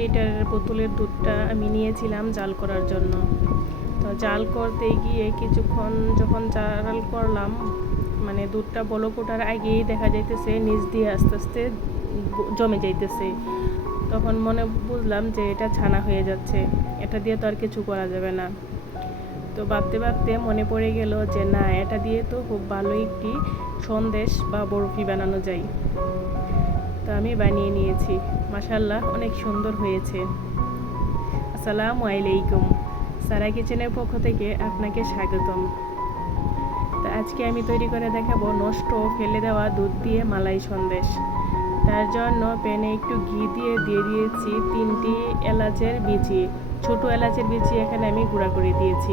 লিটারের বোতলের দুধটা আমি নিয়েছিলাম জাল করার জন্য। তো জাল করতে গিয়ে কিছুক্ষণ যখন জাল করলাম, মানে দুধটা বলক ওঠার আগেই দেখা যাইতেছে নিচ দিয়ে আস্তে আস্তে জমে যাইতেছে। তখন বুঝলাম যে এটা ছানা হয়ে যাচ্ছে, এটা দিয়ে তো আর কিছু করা যাবে না। তো ভাবতে ভাবতে মনে পড়ে গেল যে না, এটা দিয়ে তো খুব ভালো একটি সন্দেশ বা বরফি বানানো যায়। তো আমি বানিয়ে নিয়েছি, মাশাআল্লাহ অনেক সুন্দর হয়েছে। আসসালামু আলাইকুম, সারা কিচেনের পক্ষ থেকে আপনাকে স্বাগতম। তো আজকে আমি তৈরি করে দেখাবো নষ্ট ফেলে দেওয়া দুধ দিয়ে মালাই সন্দেশ। তার জন্য প্যানে একটু ঘি দিয়ে দিয়েছি 3টি এলাচের বিচি, ছোট এলাচের বিচি এখানে আমি গুঁড়া করে দিয়েছি।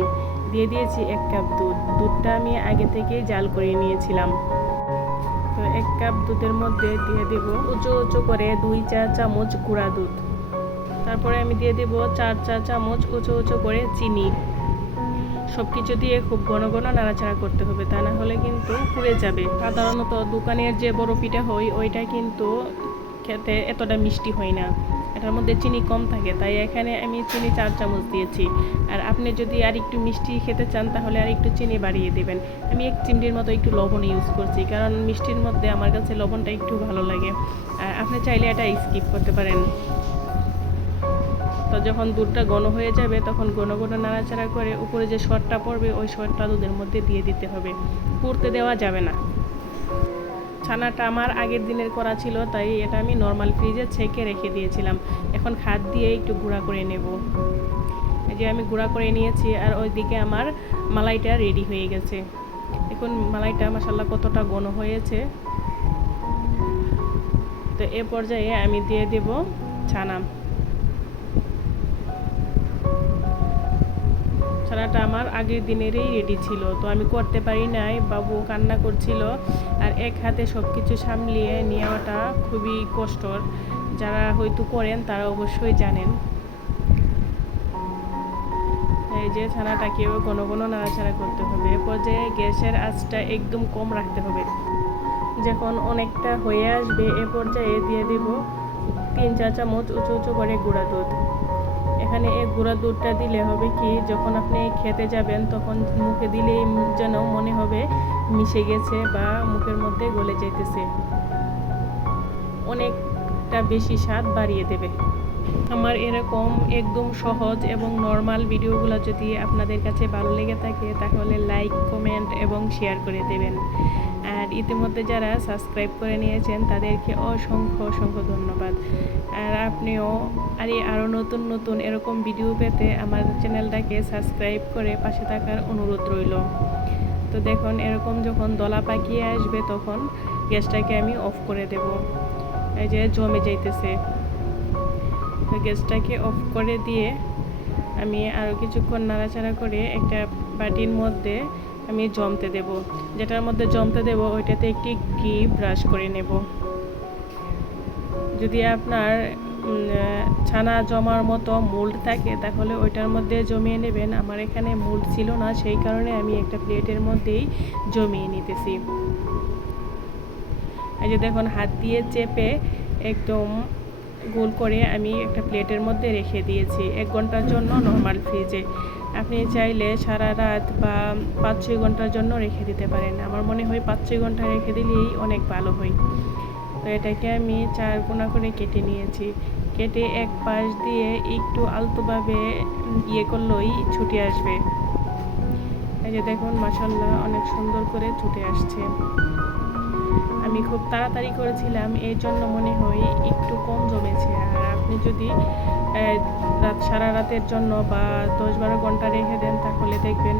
দিয়ে দিয়েছি 1 কাপ দুধ। দুধটা আমি আগে থেকেই জাল করে নিয়েছিলাম। তো 1 কাপ দুধের মধ্যে দিয়ে দেব উঁচু উঁচু করে 2 চা চামচ গুঁড়া দুধ। তারপরে আমি দিয়ে দেব 4 চা চামচ উঁচু উঁচু করে চিনি। সব কিছু দিয়ে খুব ঘন ঘন নাড়াচাড়া করতে হবে, তা না হলে কিন্তু পুড়ে যাবে। সাধারণত দোকানের যে বরফিটা হয় ওইটা কিন্তু খেতে এতটা মিষ্টি হয় না, এটার মধ্যে চিনি কম থাকে, তাই এখানে আমি চিনি 4 চামচ দিয়েছি। আর আপনি যদি আর একটু মিষ্টি খেতে চান তাহলে আর একটু চিনি বাড়িয়ে দেবেন। আমি 1 চিমটির মতো একটু লবণ ইউজ করছি, কারণ মিষ্টির মধ্যে আমার কাছে লবণটা একটু ভালো লাগে। আর আপনি চাইলে এটা স্কিপ করতে পারেন। তো যখন দুধটা ঘন হয়ে যাবে তখন ঘন ঘন নাড়াচাড়া করে উপরে যে সরটা পড়বে ওই সরটা দুধের মধ্যে দিয়ে দিতে হবে, পুড়তে দেওয়া যাবে না। ছানাটা আমার আগের দিনের করা ছিল, তাই এটা আমি নর্মাল ফ্রিজে ছেঁকে রেখে দিয়েছিলাম। এখন হাত দিয়ে একটু গুঁড়া করে নেব। এই যে আমি গুঁড়া করে নিয়েছি, আর ওইদিকে আমার মালাইটা রেডি হয়ে গেছে। দেখুন মালাইটা মাশাআল্লাহ কতটা ঘন হয়েছে। তো এ পর্যায়ে আমি দিয়ে দেব ছানা। ছানাটা আমার আগের দিনেরই রেডি ছিল, তো আমি করতে পারি নাই, বাবু কান্না করছিল। আর এক হাতে সব কিছু সামলিয়ে নেওয়াটা খুবই কষ্টর। যারা হয়তো করেন তারা অবশ্যই জানেন। এই যে ছানাটাকেও ঘন ঘন নাড়াচাড়া করতে হবে। এ পর্যায়ে গ্যাসের আঁচটা একদম কম রাখতে হবে। যখন অনেকটা হয়ে আসবে এ পর্যায়ে দিয়ে দেব 3 চা চামচ উঁচু উঁচু করে গুঁড়া দুধ। এখানে এই গুঁড়া দুধটা দিলে হবে কি, যখন আপনি খেতে যাবেন তখন মুখে দিলেই যেন মনে হবে মিশে গেছে বা মুখের মধ্যে গলে যেতেছে, অনেকটা বেশি স্বাদ বাড়িয়ে দেবে। আমার এরকম একদম সহজ এবং নর্মাল ভিডিওগুলো যদি আপনাদের কাছে ভালো লেগে থাকে তাহলে লাইক, কমেন্ট এবং শেয়ার করে দেবেন। আর ইতিমধ্যে যারা সাবস্ক্রাইব করে নিয়েছেন তাদেরকে অসংখ্য অসংখ্য ধন্যবাদ। আর আপনিও আরও নতুন নতুন এরকম ভিডিও পেতে আমার চ্যানেলটাকে সাবস্ক্রাইব করে পাশে থাকার অনুরোধ রইল। তো দেখুন এরকম যখন দলা পাকিয়ে আসবে তখন গ্যাসটাকে আমি অফ করে দেব। এই যে জমে যাইতেছে, তো গ্যাসটাকে অফ করে দিয়ে আমি আরও কিছুক্ষণ নাড়াচাড়া করে একটা বাটির মধ্যে আমি জমতে দেব। যেটার মধ্যে জমতে দেব ওইটাতে একটি ঘি ব্রাশ করে নেব। যদি আপনার ছানা জমার মতো মোল্ড থাকে তাহলে ওইটার মধ্যে জমিয়ে নেবেন। আমার এখানে মোল্ড ছিল না, সেই কারণে আমি একটা প্লেটের মধ্যেই জমিয়ে নিতেছি। এই যে দেখুন হাত দিয়ে চেপে একদম গোল করে আমি একটা প্লেটের মধ্যে রেখে দিয়েছি 1 ঘন্টার জন্য নর্মাল ফ্রিজে। আপনি চাইলে সারা রাত বা 5-6 ঘন্টার জন্য রেখে দিতে পারেন। আমার মনে হয় 5-6 ঘন্টা রেখে দিলেই অনেক ভালো হয়। তো এটাকে আমি 4 কোনা করে কেটে নিয়েছি। কেটে এক পাশ দিয়ে একটু আলতোভাবে করলেই ছুটে আসবে। এই যে দেখুন মাশাআল্লাহ অনেক সুন্দর করে ছুটে আসছে। আমি খুব তাড়াতাড়ি করেছিলাম, এই জন্য মনে হয় একটু কম জমেছে। আর আপনি যদি সারা রাতের জন্য বা 10-12 ঘন্টা রেখে দেন তাহলে দেখবেন